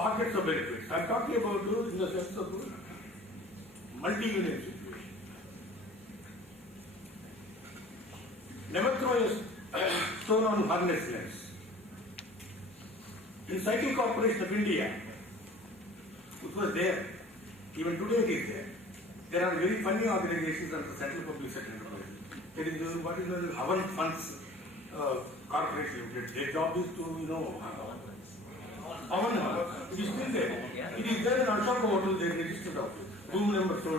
pockets of benefits. I'm talking about in the sense of multi-unit situation. Never throw a stone on harness nets. In Cycle Corporation of India, which was there, even today it is there. There are very funny organizations under Central Public Sector. There is what is known as Havan Funds Corporation. Their job is to, Havan, it is still there. It is there in Ashoka Hotel, they registered office. Room number so.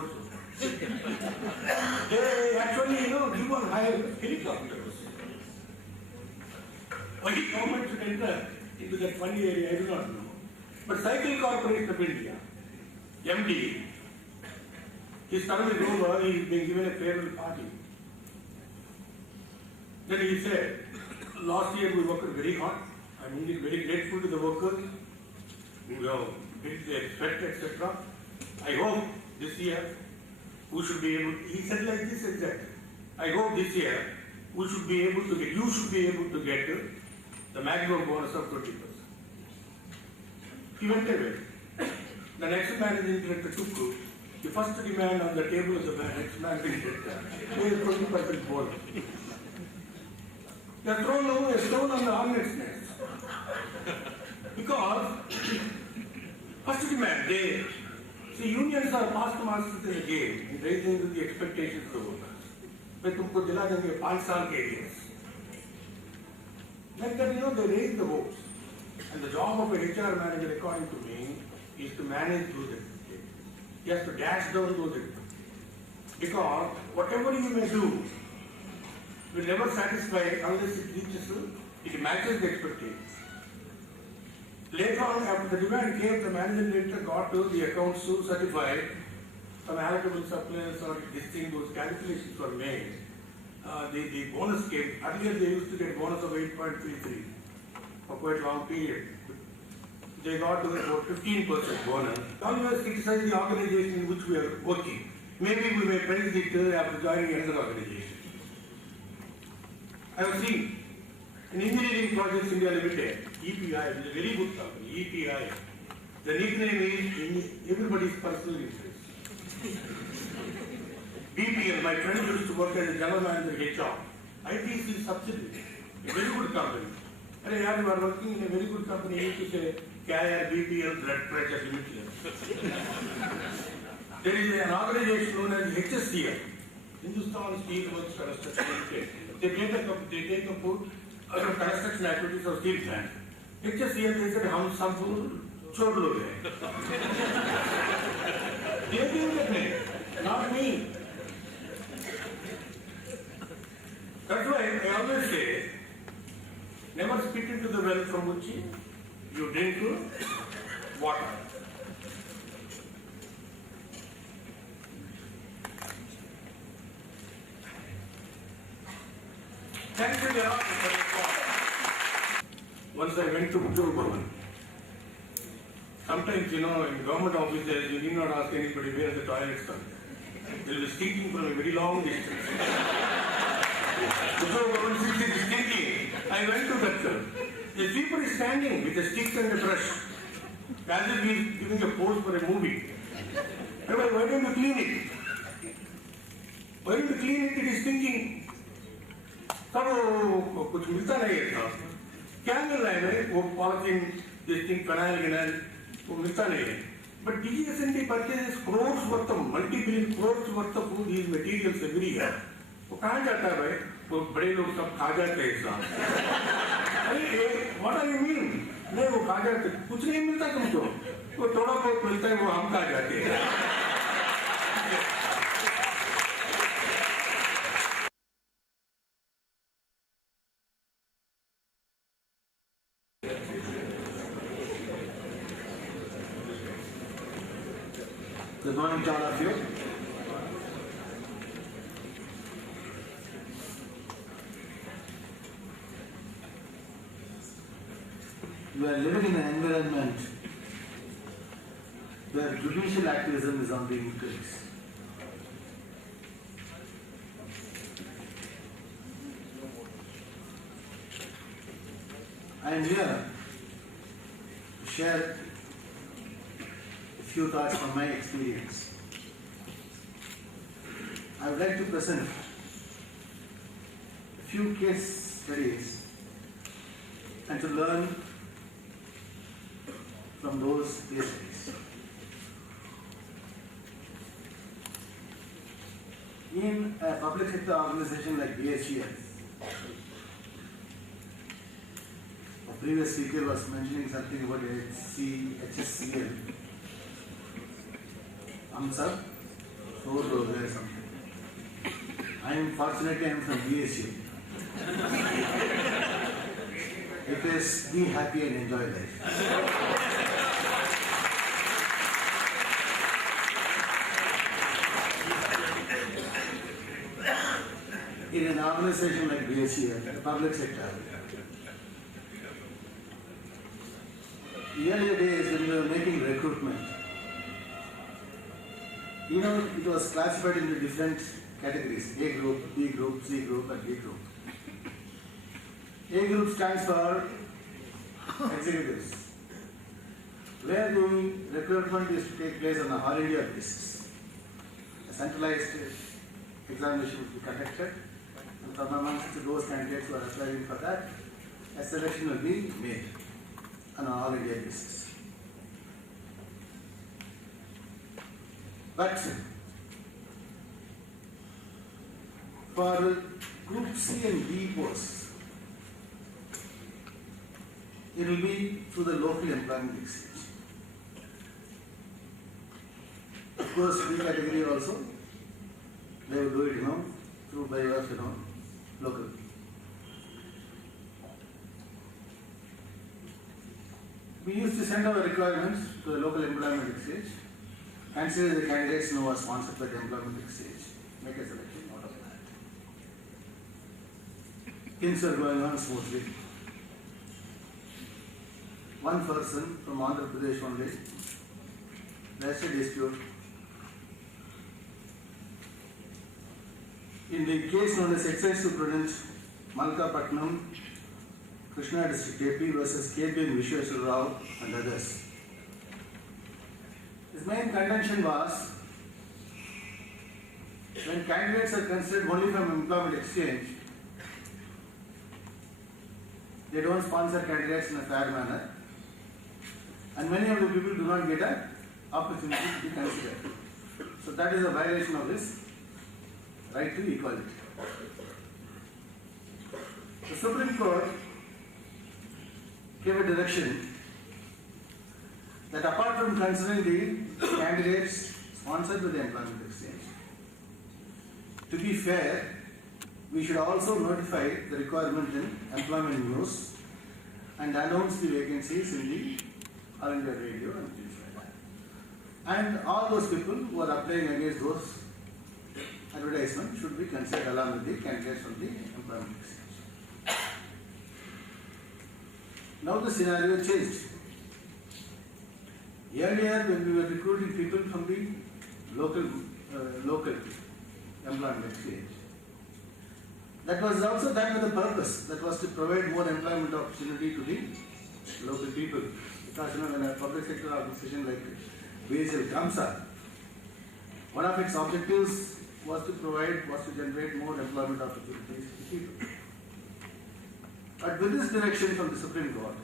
They actually, give on hire helicopters. Why the government should enter into that funny area, I do not know. But Cycle Corporation of India, MD, his term is over, he is being given a farewell party. Then he said, last year we worked very hard. I mean, very grateful to the workers. We have built the expect, etc. I hope this year we should be able, he said like this exactly. I hope this year we should be able to get, you should be able to get the maximum bonus of 20%. He went away. The next managing director took the first demand on the table of the next managing director. There is 20% bonus. They are thrown a stone on the hornet's nest. Because first demand, see, unions are past masters in the game in raising the expectations of the workers. But तुमको दिला देंगे 5 साल के areas. Like that, they raise the votes. And the job of a HR manager, according to me, is to manage those expectations. He has to dash down those expectations. Because whatever you may do will never satisfy unless it reaches, it matches the expectations. Later on, after the demand came, the managing director got to the accounts to certify some allocable suppliers or this thing, those calculations were made. The bonus came. Earlier they used to get bonus of 8.33 for quite a long period. They got to about 15% bonus. Always criticize the organization in which we are working. Maybe we may praise it after joining another organization. I have seen in Engineering Projects India Limited, EPI, is a very good company, EPI. The nickname is in everybody's personal interest. BPL, my friend used to work as a general manager HR. ITC subsidiary, a very good company. And you are working in a very good company, you used to say, KIR, BPL, blood pressure limited. There is an organization known as HSCL, Hindustan Steel Works Construction Limited. They take a put construction activities of steel plant. HSCL, they said, हम सब छोड़ लोगे. They gave that name, not me. That's why I always say, never spit into the well from which you drink water. Thank you, Your Once I went to Uddhav Bhavan. Sometimes, in government offices, you need not ask anybody where the toilets are. They will be stinking from a very long distance. Uddhav Bhavan, since it is stinking, I went to that. The sweeper is standing with a stick and a brush. As if he is giving a pose for a movie. Why don't you clean it? Why don't you clean it? It is stinking. तब कुछ मिलता नहीं था क्या मिल रहा है वो polythene this penile गिनाइल वो मिलता नहीं है but DGSNT purchases crores worth of multi-billion crores worth of food these materials every year वो कहाँ जाता है भाई वो बड़े लोग सब खा जाते हैं साथ अरे what do you mean नहीं वो खा जाते कुछ नहीं मिलता तुमको वो थोड़ा बहुत मिलता है वो हम खा जाते हैं Good morning to all of you. We are living in an environment where judicial activism is on the increase. I am here to share few thoughts from my experience. I would like to present a few case studies and to learn from those case studies. In a public sector organization like BHEL, the previous speaker was mentioning something about HSCL. AMSA, 4 or something. I am fortunate I am from BHEL. It is be happy and enjoy life. In an organization like BHEL, the public sector, earlier days when we were making recruitment, it was classified into different categories: A group, B group, C group, and D group. A group stands for executives, where the recruitment is to take place on a all India basis. A centralized examination will be conducted, and from amongst those candidates who are applying for that, a selection will be made on an all India basis. But for Group C and D posts, it will be through the local employment exchange. Of course, B category also, they will do it, through by way of, local. We used to send our requirements to the local employment exchange, consider the candidates who are sponsored by the employment exchange, make a selection out of that. Things are going on smoothly. One person from Andhra Pradesh only, there's a dispute. In the case known as Excise Superintendent Malkapatnam, Krishna District AP versus KP and Vishweshwar Rao and others. His main contention was, when candidates are considered only from employment exchange, they don't sponsor candidates in a fair manner, and many of the people do not get an opportunity to be considered. So that is a violation of this right to equality. The Supreme Court gave a direction that apart from considering the candidates sponsored by the employment exchange, to be fair, we should also notify the requirement in employment news and announce the vacancies in the All India Radio and things like that. And all those people who are applying against those advertisements should be considered along with the candidates from the employment exchange. Now the scenario changed. Earlier, when we were recruiting people from the local employment exchange, that was also done with a purpose. That was to provide more employment opportunity to the local people. Because when a public sector organization like BHEL comes up, one of its objectives was to generate more employment opportunities to people. But with this direction from the Supreme Court,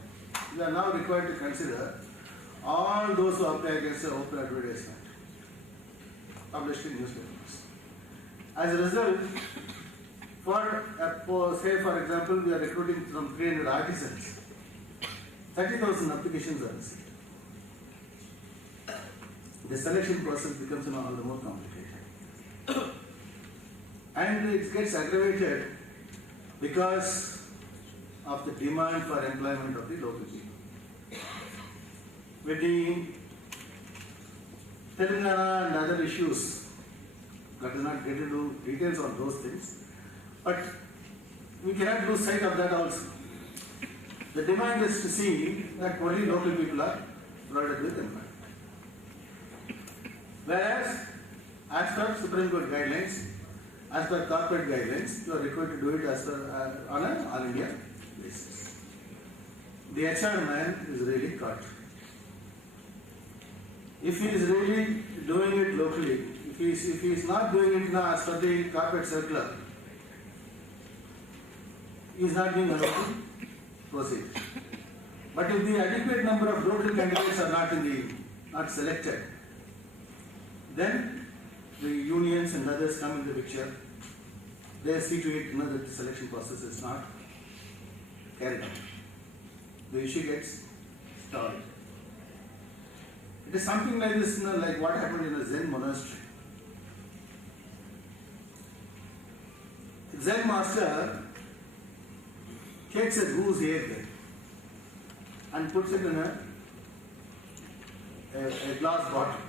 we are now required to consider all those who apply against the open advertisement published in newspapers. As a result, say for example, we are recruiting from 300 artisans, 30,000 applications are received. The selection process becomes all the more complicated. And it gets aggravated because of the demand for employment of the local people. With the Telangana and other issues, I do not get into details on those things, but we cannot lose sight of that also. The demand is to see that only local people are provided with employment. Whereas, as per Supreme Court guidelines, as per corporate guidelines, you are required to do it as per, on an all India basis. The HR man is really caught. if he is really doing it locally, if he is not doing it now as per the corporate circular, he is not being allowed to proceed. But if the adequate number of local candidates are not selected, then the unions and others come in the picture. They see to it that the selection process is not carried out. The issue gets stalled. It is something like this, like what happened in a Zen monastery. The Zen master takes a goose egg and puts it in a glass bottle.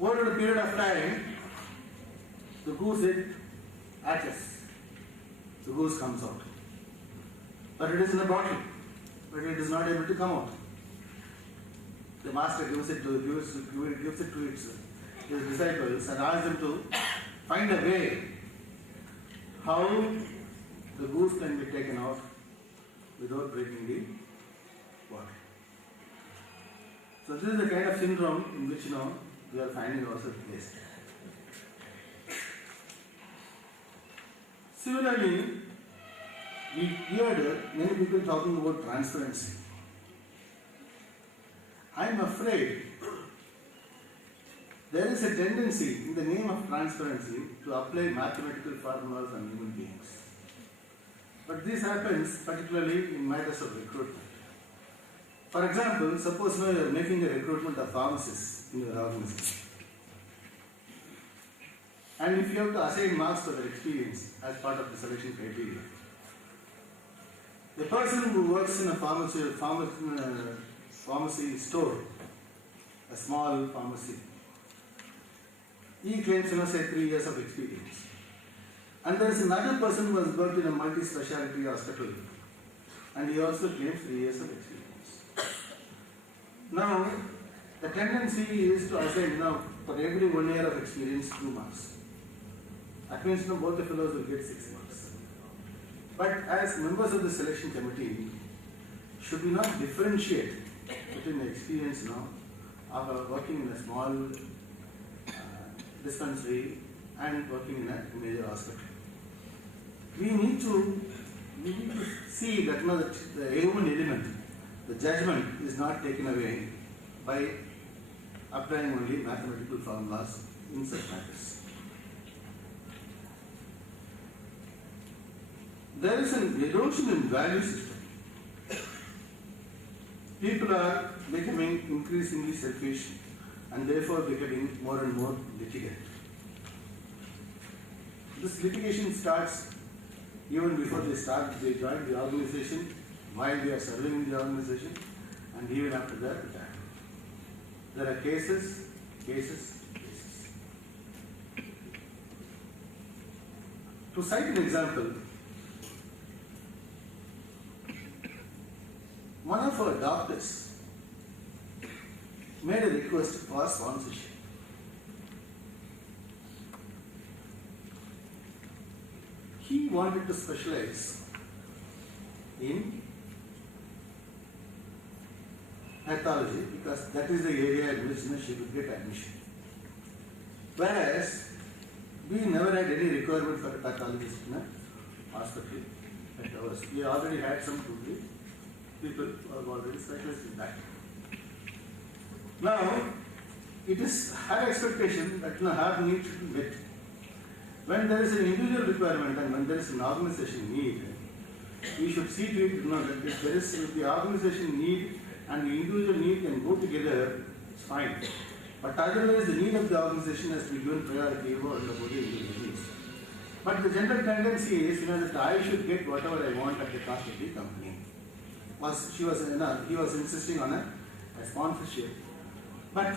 Over a period of time, the goose egg hatches. The goose comes out. But it is in a bottle, but it is not able to come out. The master gives it to his disciples and asks them to find a way how the goose can be taken out without breaking the bottle. So this is the kind of syndrome in which we are finding ourselves placed. Similarly, we heard many people talking about transparency. I am afraid there is a tendency in the name of transparency to apply mathematical formulas on human beings. But this happens particularly in matters of recruitment. For example, suppose now you are making a recruitment of pharmacists in your organization. And if you have to assign marks for their experience as part of the selection criteria, the person who works in a pharmacy store, a small pharmacy, he claims, say 3 years of experience. And there is another person who has worked in a multi-speciality hospital, and he also claims 3 years of experience. Now, the tendency is to assign for every 1 year of experience 2 marks. That means both the fellows will get 6 marks. But as members of the selection committee, should we not differentiate between the experience of working in a small dispensary and working in a major hospital? We need to see that the human element, the judgment, is not taken away by applying only mathematical formulas in such matters. There is an erosion in value system. People are becoming increasingly selfish and therefore becoming more and more litigant. This litigation starts even before they join the organization, while they are serving in the organization, and even after their retirement. There are cases. To cite an example, one of our doctors made a request for sponsorship. He wanted to specialize in pathology because that is the area in which she would get admission. Whereas we never had any requirement for a pathologist in a hospital at ours. We already had some 2-3 people who are already specialized in that. Now, it is her expectation that her need should be met. When there is an individual requirement and when there is an organization need, we should see to it that if the organization need and the individual need can go together, it's fine. But otherwise, the need of the organization has to be given priority over the individual needs. But the general tendency is that I should get whatever I want at the cost of the company. He was insisting on a sponsorship. But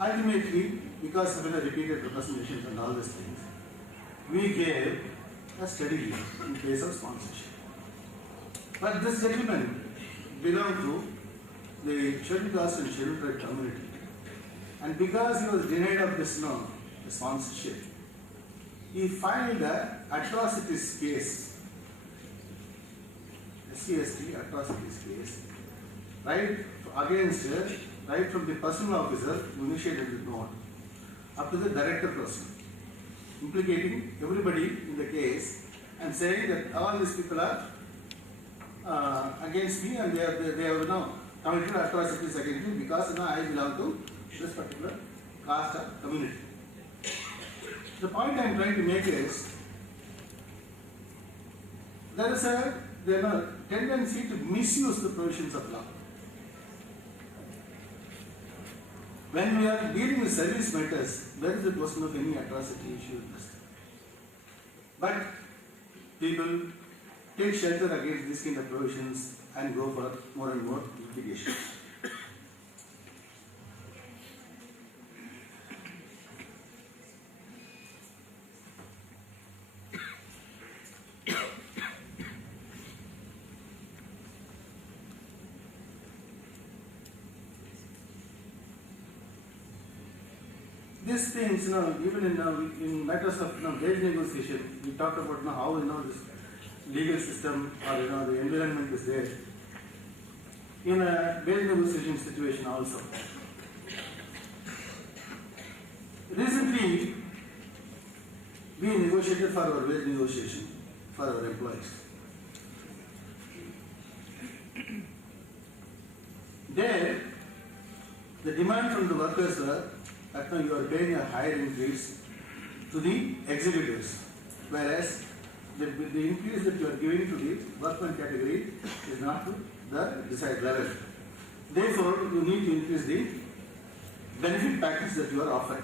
ultimately, because of the repeated representations and all these things, we gave a steady lead in case of sponsorship. But this gentleman belonged to the scheduled caste and scheduled tribe community. And because he was denied of this sponsorship, he filed an atrocities case, SCST atrocities case, right against, right from the personal officer who initiated the note up to the director person, implicating everybody in the case and saying that all these people are against me and they have now committed atrocities against me because now I belong to this particular caste or community. The point I am trying to make is there is a tendency to misuse the provisions of law. When we are dealing with service matters, there is a question of any atrocity issue. But people take shelter against these kind of provisions and go for more and more litigations. These things, even in matters of wage negotiation, we talked about how this legal system or the environment is there. In a wage negotiation situation also. Recently, we negotiated for our wage negotiation for our employees. There, the demand from the workers were that you are paying a higher increase to the executives, whereas the increase that you are giving to the workman category is not to the desired level. Therefore, you need to increase the benefit package that you are offering.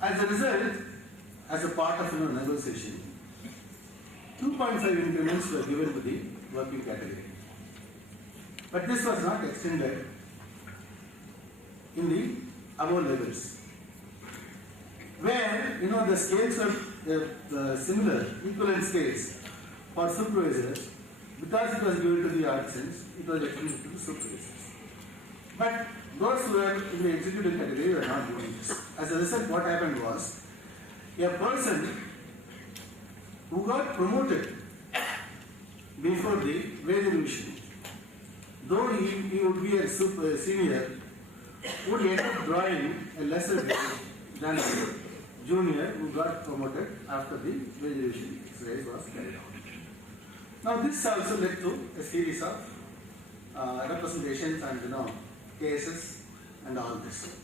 As a result, as a part of negotiation, 2.5 increments were given to the working category. But this was not extended in the above levels, where the scales are similar, equivalent scales for supervisors. Because it was given to the artisans, it was extended to the supervisors. But those who were in the executive category were not doing this. As a result, what happened was a person who got promoted before the wage revision, though he would be a senior, would end up drawing a lesser wage than the junior who got promoted after the wage revision exercise was carried out. Now this also led to a series of representations and cases and all this.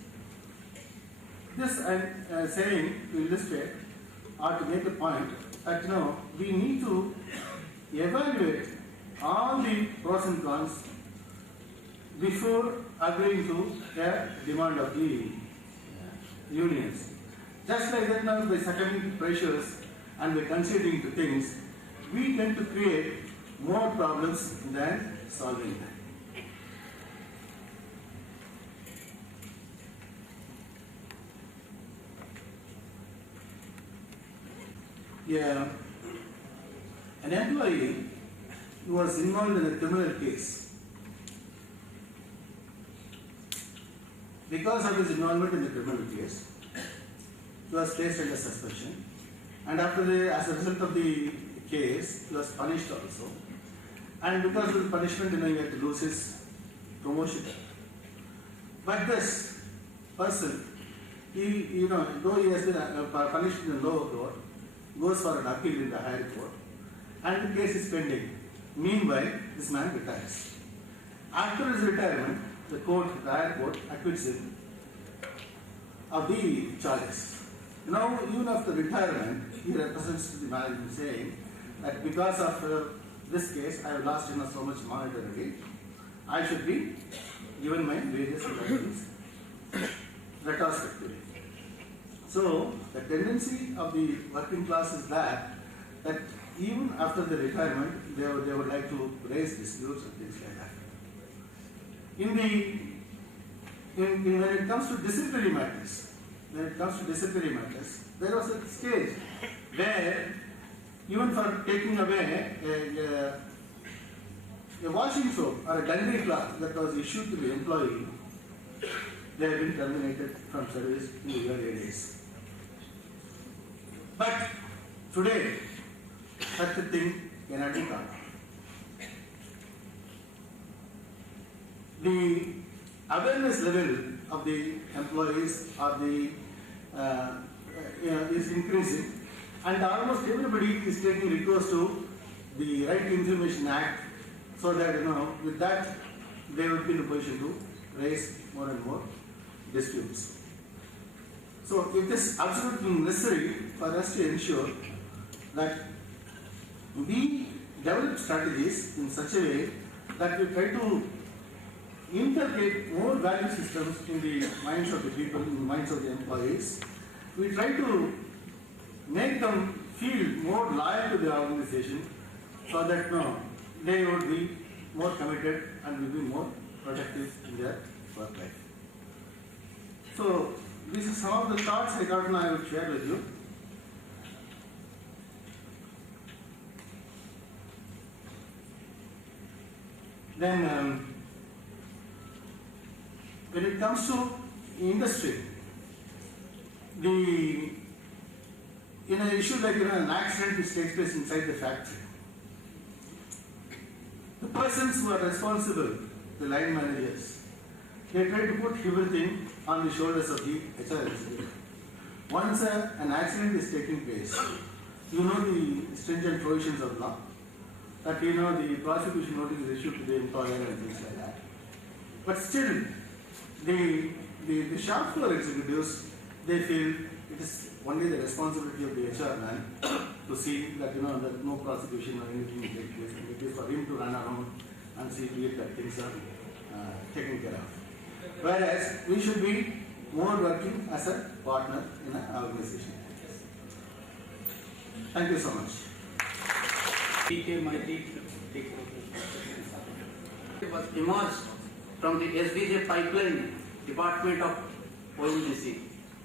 This I am saying to illustrate or to make a point that we need to evaluate all the pros and cons before agreeing to a demand of the unions. Just like that now by succumbing to pressures and by conceding to things, we tend to create more problems than solving them. Yeah, an employee who was involved in a criminal case, because of his involvement in the criminal case, he was placed under suspension, and as a result of the case, he was punished also, and because of the punishment, he had to lose his promotion. But this person, though he has been punished in the lower court, goes for an appeal in the higher court, and the case is pending. Meanwhile, this man retires. After his retirement, the higher court acquits him of the charges. Now, even after retirement, he represents to the management saying that because of this case, I have lost so much monetarily, I should be given my wages and royalties retrospectively. So, the tendency of the working class is that even after the retirement, they would like to raise disputes and things like that. When it comes to disciplinary matters, there was a stage where even for taking away a washing soap or a laundry cloth that was issued to the employee, they have been terminated from service in the early days. But today, such a thing cannot be done. the awareness level of the employees or the is increasing, and almost everybody is taking recourse to the Right to Information Act, so that with that they would be in a position to raise more and more disputes. So it is absolutely necessary for us to ensure that we develop strategies in such a way that we try to integrate more value systems in the minds of the people, in the minds of the employees. We try to make them feel more loyal to the organization, so that they would be more committed and will be more productive in their work life. So this is some of the thoughts I thought I would share with you. Then when it comes to industry, in an issue like an accident which takes place inside the factory, the persons who are responsible, the line managers, they try to put everything on the shoulders of the HRSD. Once an accident is taking place, the stringent provisions of law, that the prosecution notice is issued to the employer and things like that. But still, the shop floor executives, they feel it is only the responsibility of the HR man to see that that no prosecution or anything will take place, and it is for him to run around and see to it that things are taken care of. Whereas we should be more working as a partner in an organization. Thank you so much. It was emerged from the SDJ pipeline department of ONGC.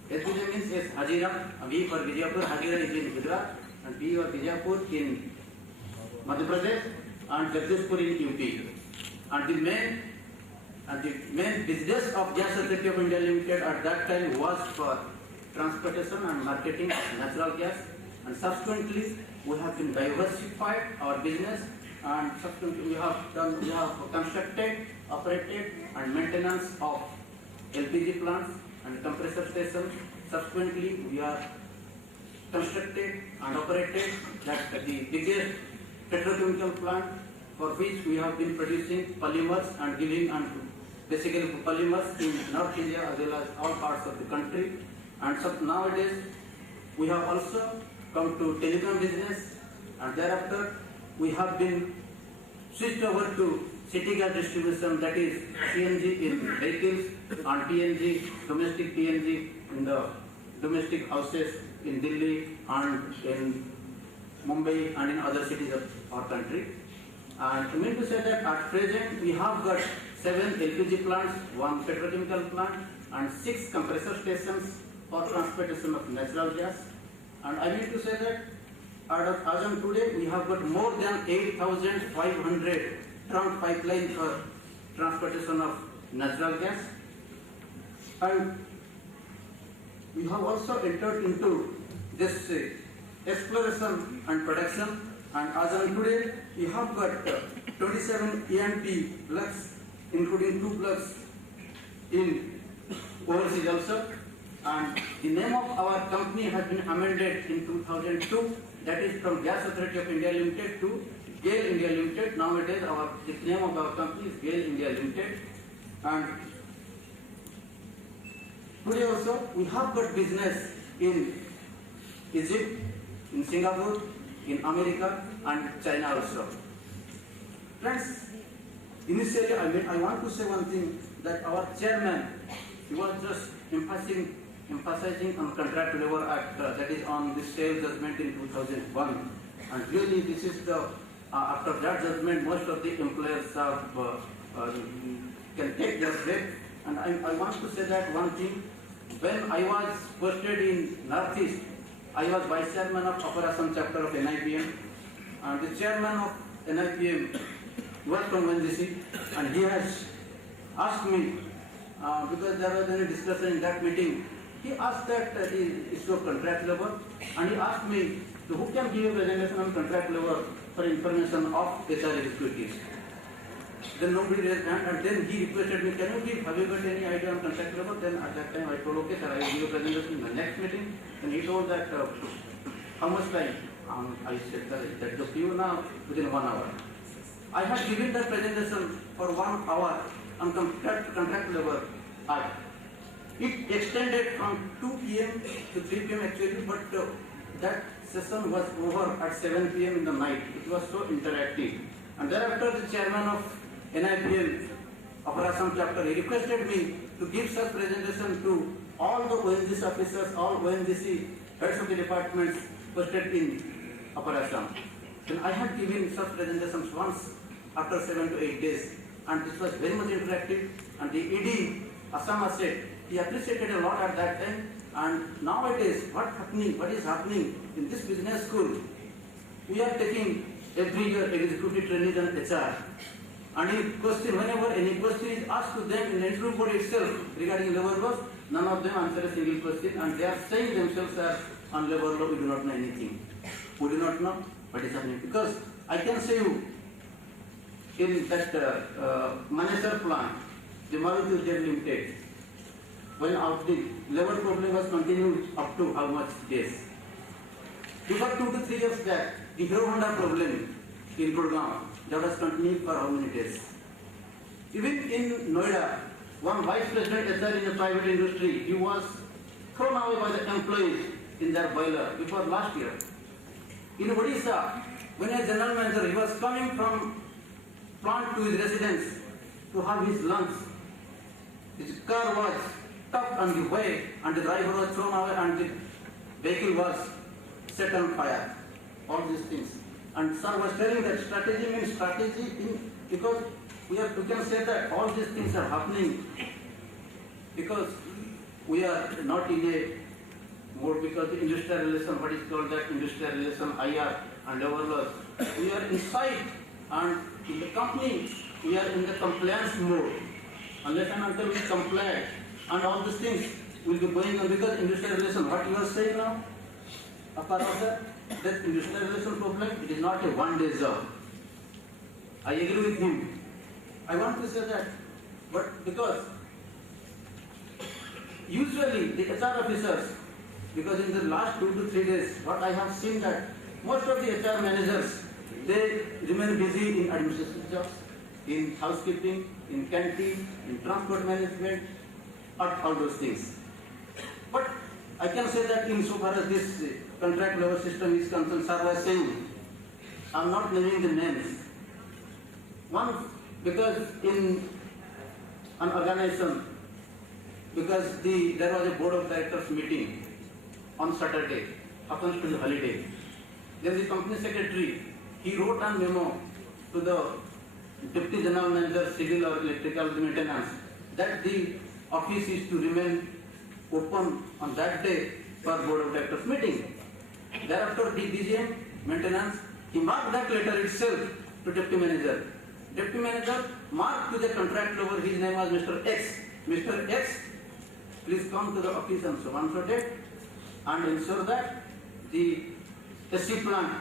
SDJ means S Hazira, V for Vijayapur, Hazira is in Gujarat, and V for Vijayapur in Madhya Pradesh, and Jagdishpur in UP. And the main business of Gas Authority of India Limited at that time was for transportation and marketing of natural gas, and subsequently we have been diversified our business, and subsequently we have constructed, operated and maintenance of LPG plants and compressor stations. Subsequently we are constructed and operated the biggest petrochemical plant, for which we have been producing polymers and giving basically polymers in North India as well as all parts of the country. And so nowadays we have also come to telecom business, and thereafter we have been switched over to city gas distribution, that is CNG in vehicles and PNG, domestic PNG in the domestic houses in Delhi and in Mumbai and in other cities of our country. And I mean to say that at present we have got 7 LPG plants, 1 petrochemical plant and 6 compressor stations for transportation of natural gas. And I mean to say that as of today we have got more than 8,500 trunk pipelines for transportation of natural gas. And we have also entered into this exploration and production, and as of today we have got 27 E&P plugs, including 2 plugs in overseas also. And the name of our company has been amended in 2002, that is from Gas Authority of India Limited to GAIL India Limited. Nowadays the name of our company is GAIL India Limited. And today also we have got business in Egypt, in Singapore, in America and China also. Friends, initially I want to say one thing, that our chairman, he was just emphasizing on Contract Labor Act, that is on the sale judgment in 2001. And really this is the, after that judgment most of the employers can take their break. And I want to say that one thing, when I was posted in Northeast, I was Vice Chairman of Operation Chapter of NIPM, and the Chairman of NIPM was from ONGC, and he has asked me, because there was any discussion in that meeting, he asked that the issue of contract labor, and he asked me, so who can give a presentation on contract labor for information of HR executives? Then nobody raised hand, and then he requested me, have you got any idea on contract labor? Then at that time I told, okay sir, I will give a presentation in the next meeting. And he told that, how much time? I said that the PU now within 1 hour. I had given that presentation for 1 hour on contract labor act. It extended from 2 p.m. to 3 p.m. actually, but that session was over at 7 p.m. in the night. It was so interactive. And thereafter the chairman of NIPL Upper Assam chapter, he requested me to give such presentation to all the ONGC officers, all ONGC heads of the departments posted in Upper Assam. Then I had given such presentations once after 7 to 8 days, and this was very much interactive. And the ED Assam said he appreciated a lot at that time. And nowadays, what is happening in this business school? We are taking every year executive training and HR. And whenever any question is asked to them in the interview board itself regarding labor laws, none of them answer a single question, and they are saying themselves as on labor law we do not know anything. We do not know what is happening. Because I can say you, in that Manesar plant, the Maruti Udyog Limited, when out the labor problem was continued up to how much days? Before 2 to 3 years back, the Hero Honda problem in Gurgaon, that was continued for how many days? Even in Noida, one vice president HR in the private industry, he was thrown away by the employees in their boiler before last year. In Odisha, when a general manager, he was coming from plant to his residence to have his lunch. His car was stopped on the way and the driver was thrown away and the vehicle was set on fire. All these things. And sir was telling that strategy means strategy because we can say that all these things are happening because we are not in a mode, because the industrial relation, what is called that industrial relation, IR and labor laws, we are inside, and in the company we are in the compliance mode. Unless and until we comply, and all these things will be going on, because industrial relation, what you are saying now, apart of that industrial relation problem, it is not a one-day job. I agree with him. I want to say that, but because usually the HR officers, because in the last 2 to 3 days, what I have seen that most of the HR managers, they remain busy in administrative jobs, in housekeeping, in canteen, in transport management, all those things. But I can say that insofar as this contract labor system is concerned, sir was saying, I am not naming the names. One, because in an organization, because there was a board of directors meeting on Saturday, happens to be holiday. Then the company secretary, he wrote a memo to the Deputy General Manager, Civil or Electrical Maintenance, that the office is to remain open on that day for board of directors meeting. Thereafter, the DGM Maintenance, he marked that letter itself to Deputy Manager. Deputy Manager marked to the contract labor, his name was Mr. X. Mr. X, please come to the office on so date and ensure that the SC plant